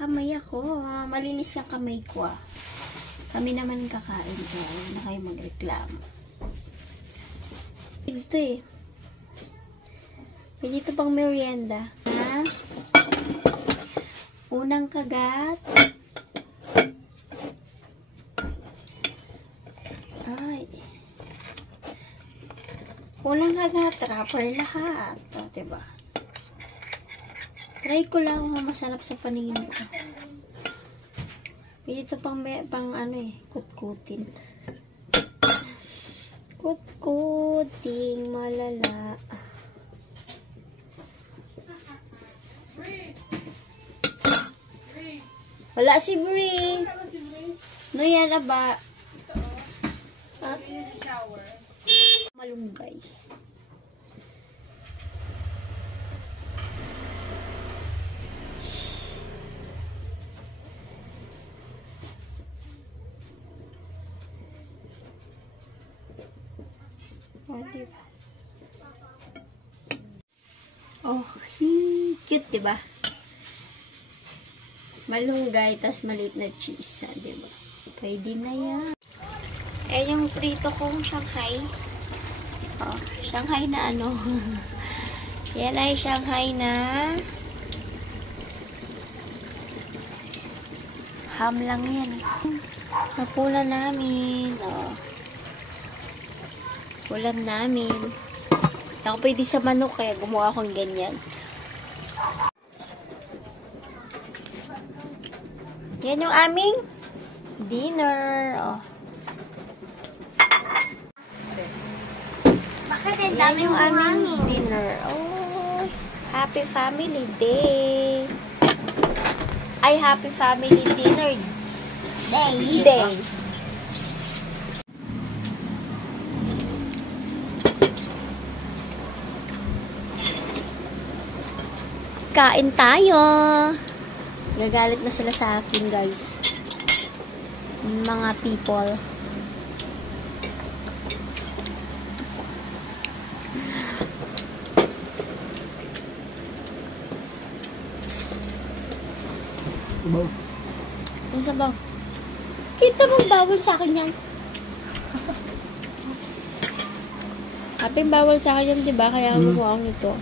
kamay ako. Malinis ang kamay ko ah. Kami naman kakain ko. Huwag na kayo magreklamo. Ito eh. Pwede ito pang merienda. Ha? Unang kagat. Ay. Unang kagat. Rapper lahat. O, diba? Try ko lang kung masarap sa paningin ko. Pwede ito pang ano eh. Kutkutin. Kutkuting malala. Wala si Brie. No yan aba. Ha? Malunggay. Oh, cute, diba? Malunggay, tas maliit na cheese, diba? Pwede na yan. Eh, yung prito kong Shanghai. Oh, Shanghai na ano. Yan ay Shanghai na ham lang yan. Napula namin. Oh. Ulam namin. Ako pwede sa manok kaya gumawa akong ganyan. Yan yung aming dinner. Oh. Yan yung aming dinner. Oh, happy family day. Ay, happy family dinner day. Kain tayo. Gagalit na sila sa akin, guys. Mga people. Sabaw. Yung sabaw. Kita mong bawal sa akin yan. Happy bawal sa akin yan, diba? Kaya gumawa ako nito.